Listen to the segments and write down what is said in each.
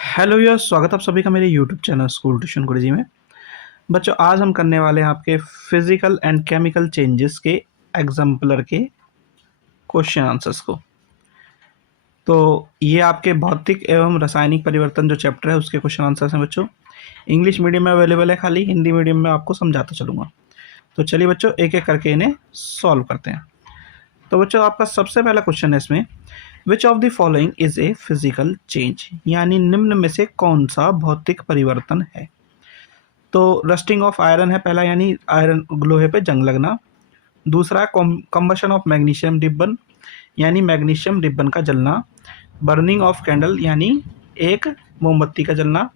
Hello यार, स्वागत आप सभी का मेरे यूट्यूब चैनल स्कूल ट्यूशन गुरुजी में। बच्चों, आज हम करने वाले हैं आपके फिजिकल एंड केमिकल चेंजेस के एग्जाम्पलर के क्वेश्चन आंसर्स को। तो ये आपके भौतिक एवं रासायनिक परिवर्तन जो चैप्टर है उसके क्वेश्चन आंसर्स हैं बच्चों। इंग्लिश मीडियम में अवेलेबल है, खाली हिंदी मीडियम में आपको समझाता चलूँगा। तो चलिए बच्चों, एक एक करके इन्हें सॉल्व करते हैं। तो बच्चों, आपका सबसे पहला क्वेश्चन है इसमें, विच of the following is a physical change, यानी निम्न में से कौन सा भौतिक परिवर्तन है। तो रस्टिंग ऑफ आयरन है पहला, यानी आयरन लोहे पे जंग लगना। दूसरा कंबशन ऑफ मैग्नीशियम रिबन, यानी मैग्नीशियम रिबन का जलना। बर्निंग ऑफ कैंडल, यानी एक मोमबत्ती का जलना।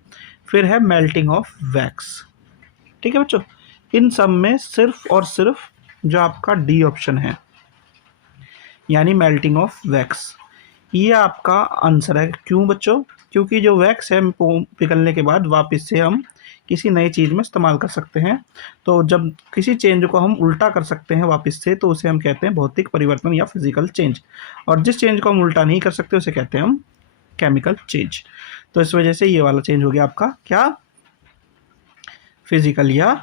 फिर है मेल्टिंग ऑफ वैक्स। ठीक है बच्चों, इन सब में सिर्फ और सिर्फ जो आपका डी ऑप्शन है, यानी मेल्टिंग ऑफ वैक्स, ये आपका आंसर है। क्यों बच्चों? क्योंकि जो वैक्स है पिघलने के बाद वापस से हम किसी नई चीज़ में इस्तेमाल कर सकते हैं। तो जब किसी चेंज को हम उल्टा कर सकते हैं वापस से, तो उसे हम कहते हैं भौतिक परिवर्तन या फिजिकल चेंज। और जिस चेंज को हम उल्टा नहीं कर सकते उसे कहते हैं हम केमिकल चेंज। तो इस वजह से ये वाला चेंज हो गया आपका क्या, फिजिकल या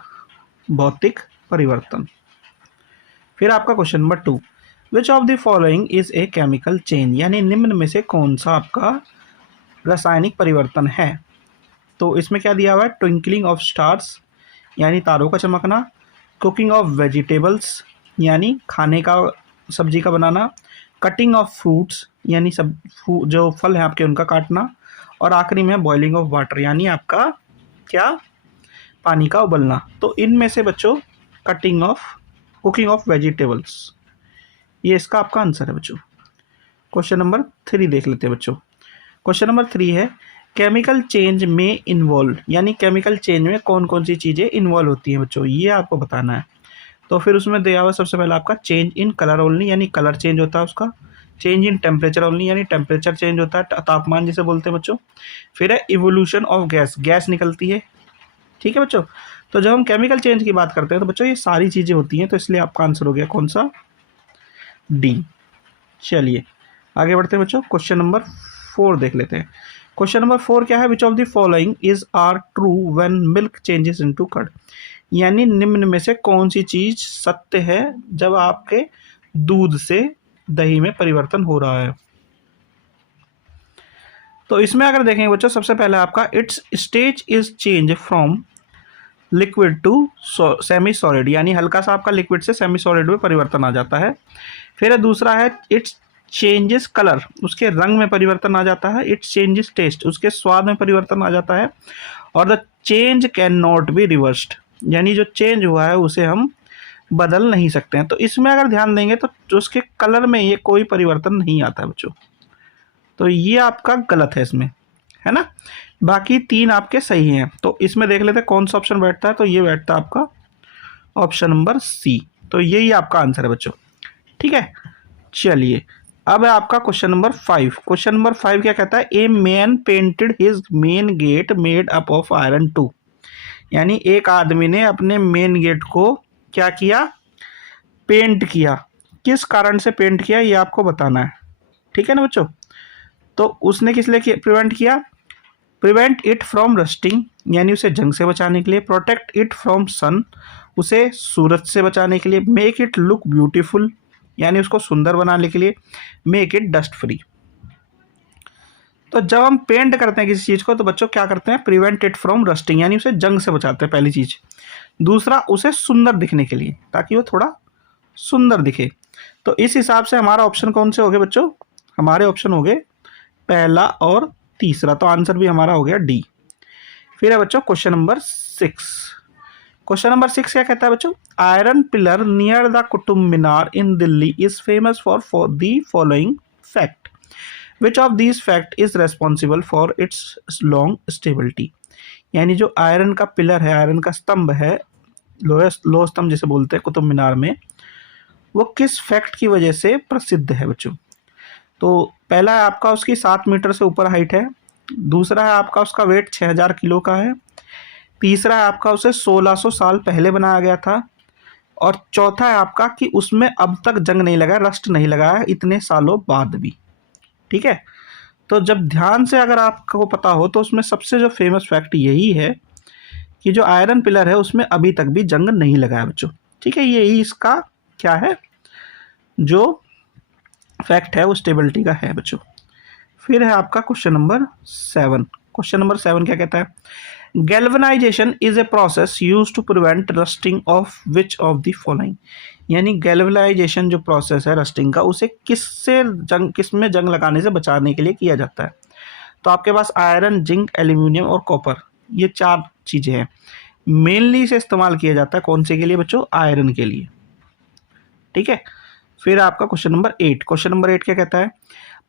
भौतिक परिवर्तन। फिर आपका question number 2, which of the following is a chemical change, यानी निम्न में से कौन सा आपका रासायनिक परिवर्तन है। तो इसमें क्या दिया हुआ है, ट्विंकलिंग ऑफ स्टार्स, यानी तारों का चमकना। कुकिंग ऑफ वेजिटेबल्स, यानी खाने का, सब्जी का बनाना। कटिंग ऑफ फ्रूट्स, यानी सब जो फल हैं आपके उनका काटना। और आखिरी में बॉइलिंग ऑफ वाटर, यानी आपका क्या, पानी का उबलना। तो इनमें से बच्चों कुकिंग ऑफ वेजिटेबल्स, ये इसका आपका आंसर है बच्चों। क्वेश्चन नंबर 3 देख लेते हैं बच्चों। क्वेश्चन नंबर 3 है, केमिकल चेंज में इन्वॉल्व, यानी केमिकल चेंज में कौन कौन सी चीज़ें इन्वॉल्व होती हैं बच्चों, ये आपको बताना है। तो फिर उसमें दिया हुआ सबसे पहला आपका चेंज इन कलर ओनली, यानी कलर चेंज होता है उसका। चेंज इन टेम्परेचर ओनली, यानी टेम्परेचर चेंज होता है, तापमान जिसे बोलते हैं बच्चों। फिर है इवोल्यूशन ऑफ गैस, गैस निकलती है। ठीक है बच्चों, तो जब हम केमिकल चेंज की बात करते हैं तो बच्चों ये सारी चीज़ें होती हैं, तो इसलिए आपका आंसर हो गया कौन सा, डी। चलिए आगे बढ़ते हैं बच्चों, क्वेश्चन नंबर 4 देख लेते हैं। क्वेश्चन नंबर 4 क्या है, which of the following is are true when milk changes into curd, यानी निम्न में से कौन सी चीज सत्य है जब आपके दूध से दही में परिवर्तन हो रहा है। तो इसमें अगर देखेंगे बच्चों, सबसे पहले आपका its stage is change from liquid to semi solid, यानी हल्का सा आपका लिक्विड से सेमी सॉलिड में परिवर्तन आ जाता है। फिर दूसरा है इट्स चेंजेस कलर, उसके रंग में परिवर्तन आ जाता है। इट्स चेंजेस टेस्ट, उसके स्वाद में परिवर्तन आ जाता है। और the change can not be reversed, यानी जो चेंज हुआ है उसे हम बदल नहीं सकते हैं। तो इसमें अगर ध्यान देंगे तो उसके कलर में ये कोई परिवर्तन नहीं आता है बच्चों, तो ये आपका गलत है इसमें, है ना। बाकी 3 आपके सही हैं। तो इसमें देख लेते हैं कौन सा ऑप्शन बैठता है, तो ये बैठता है आपका ऑप्शन नंबर सी। तो यही आपका आंसर है बच्चों। ठीक है, चलिए अब है आपका क्वेश्चन नंबर 5। क्वेश्चन नंबर 5 क्या कहता है, a man painted his main gate made up of iron 2, यानी एक आदमी ने अपने मेन गेट को क्या किया, पेंट किया। किस कारण से पेंट किया ये आपको बताना है। ठीक है ना बच्चों, तो उसने किस लिए प्रिवेंट किया, प्रिवेंट इट फ्रॉम रस्टिंग, यानी उसे जंग से बचाने के लिए। प्रोटेक्ट इट फ्रॉम सन, उसे सूरज से बचाने के लिए। मेक इट लुक ब्यूटीफुल, यानी उसको सुंदर बनाने के लिए। Make it dust free. तो जब हम पेंट करते हैं किसी चीज़ को तो बच्चों क्या करते हैं, प्रिवेंट इट फ्रॉम रस्टिंग, यानी उसे जंग से बचाते हैं पहली चीज़। दूसरा, उसे सुंदर दिखने के लिए, ताकि वो थोड़ा सुंदर दिखे। तो इस हिसाब से हमारा ऑप्शन कौन से हो गए बच्चों, हमारे ऑप्शन हो गए पहला और तीसरा, तो आंसर भी हमारा हो गया डी। फिर है बच्चों क्वेश्चन नंबर 6। क्वेश्चन नंबर 6 क्या कहता है बच्चों, iron pillar near the Qutub Minar in Delhi is famous for the following fact, which of these fact is responsible for its long stability, यानी जो आयरन का पिलर है, आयरन का स्तंभ है, लोह स्तंभ जिसे बोलते हैं कुतुब मीनार में, वो किस फैक्ट की वजह से प्रसिद्ध है बच्चों। तो पहला है आपका उसकी 7 मीटर से ऊपर हाइट है। दूसरा है आपका उसका वेट 6000 किलो का है। तीसरा है आपका उसे 1600 साल पहले बनाया गया था। और चौथा है आपका कि उसमें अब तक जंग नहीं लगा, रस्ट नहीं लगा है इतने सालों बाद भी। ठीक है, तो जब ध्यान से अगर आपको पता हो तो उसमें सबसे जो फेमस फैक्ट यही है कि जो आयरन पिलर है उसमें अभी तक भी जंग नहीं लगा है बच्चों। ठीक है, यही इसका क्या है, जो फैक्ट है वो स्टेबिलिटी का है बच्चों। फिर है आपका क्वेश्चन नंबर 7। क्वेश्चन नंबर 7 क्या कहता है, galvanization is a process use to prevent rusting of which of the following. यानी गैल्वेनाइजेशन जो प्रोसेस है रस्टिंग का, उसे किस में जंग लगाने से बचाने के लिए किया जाता है। तो आपके पास आयरन, जिंक, एल्यूमिनियम और कॉपर, ये 4 चीज़ें हैं। मेनली इसे इस्तेमाल किया जाता है कौन से के लिए बच्चों, आयरन के लिए। ठीक है, फिर आपका क्वेश्चन नंबर 8। क्वेश्चन नंबर 8 क्या कहता है,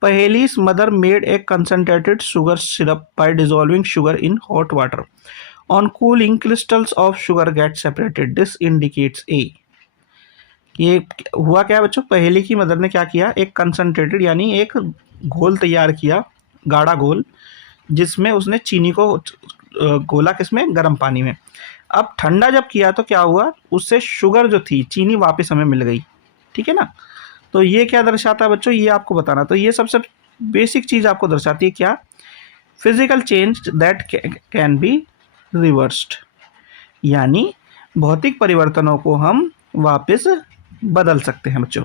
पहेली's mother made a concentrated sugar syrup by dissolving sugar in hot water. On cooling, crystals of sugar get separated. This indicates A. ये हुआ क्या है बच्चों, पहेली की मदर ने क्या किया, एक कंसनट्रेटेड यानी एक घोल तैयार किया, गाढ़ा घोल, जिसमें उसने चीनी को घोला किसमें, गर्म पानी में। अब ठंडा जब किया तो क्या हुआ, उससे शुगर जो थी, चीनी वापस हमें मिल गई। ठीक है ना, तो ये क्या दर्शाता है बच्चों, ये आपको बताना। तो ये सबसे बेसिक चीज़ आपको दर्शाती है क्या, physical change that can be reversed, यानी भौतिक परिवर्तनों को हम वापस बदल सकते हैं बच्चों।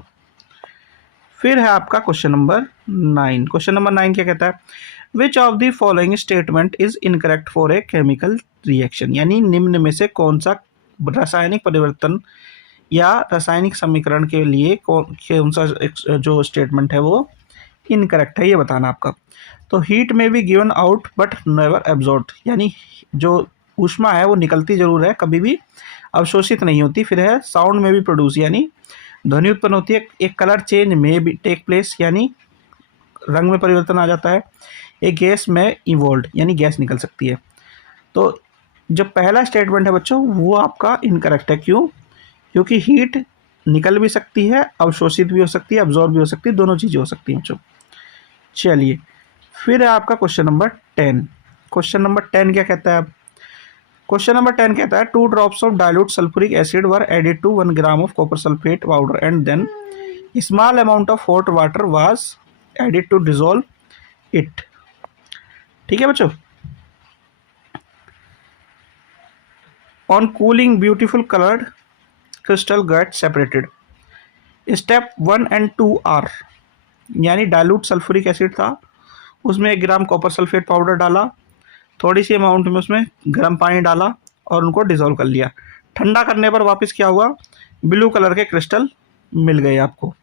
फिर है आपका क्वेश्चन नंबर 9। क्वेश्चन नंबर 9 क्या कहता है, which of the following statement is incorrect for a chemical reaction. यानी निम्न में से कौन सा रासायनिक परिवर्तन या रासायनिक समीकरण के लिए कौन सा जो स्टेटमेंट है वो इनकरेक्ट है, ये बताना आपका। तो हीट में be given out but never absorb, यानी जो ऊष्मा है वो निकलती जरूर है, कभी भी अवशोषित नहीं होती। फिर है साउंड में भी प्रोड्यूस, यानी ध्वनि उत्पन्न होती है। एक कलर चेंज में भी टेक प्लेस, यानी रंग में परिवर्तन आ जाता है। एक गैस में इवॉल्व, यानी गैस निकल सकती है। तो जो पहला स्टेटमेंट है बच्चों वो आपका इनकरेक्ट है। क्यों, क्योंकि हीट निकल भी सकती है, अवशोषित भी हो सकती है, अब्जॉर्ब भी हो सकती है, दोनों चीज़ें हो सकती हैं बच्चों। चलिए, फिर है आपका क्वेश्चन नंबर 10। क्वेश्चन नंबर 10 क्या कहता है, क्वेश्चन नंबर 10 कहता है 2 drops of dilute sulphuric acid were added to 1 gram of copper sulphate powder and then small amount of hot water was added to dissolve it. ठीक है बच्चों, on cooling beautiful coloured crystal get separated. Step 1 and 2 are, यानी dilute sulphuric acid था, उसमें 1 gram copper sulphate powder डाला, थोड़ी सी amount में उसमें गर्म पानी डाला और उनको डिजोल्व कर लिया। ठंडा करने पर वापस क्या हुआ, ब्लू कलर के क्रिस्टल मिल गए आपको।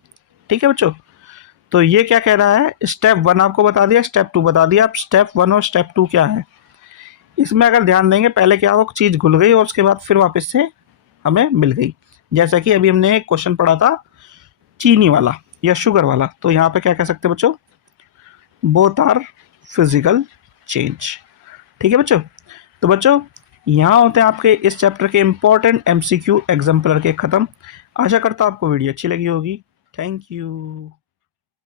ठीक है बच्चों, तो ये क्या कह रहा है, स्टेप 1 आपको बता दिया, स्टेप 2 बता दिया। अब स्टेप 1 और स्टेप 2 क्या है, इसमें अगर ध्यान देंगे, पहले क्या हुआ, चीज़ घुल गई और उसके बाद फिर वापस से हमें मिल गई। जैसा कि अभी हमने एक क्वेश्चन पढ़ा था चीनी वाला या शुगर वाला, तो यहाँ पे क्या कह सकते हैं बच्चों, बोथ आर फिजिकल चेंज। ठीक है बच्चों, तो बच्चों यहाँ होते हैं आपके इस चैप्टर के इंपॉर्टेंट एमसीक्यू एग्जाम्पलर के ख़त्म। आशा करता हूँ आपको वीडियो अच्छी लगी होगी। Thank you.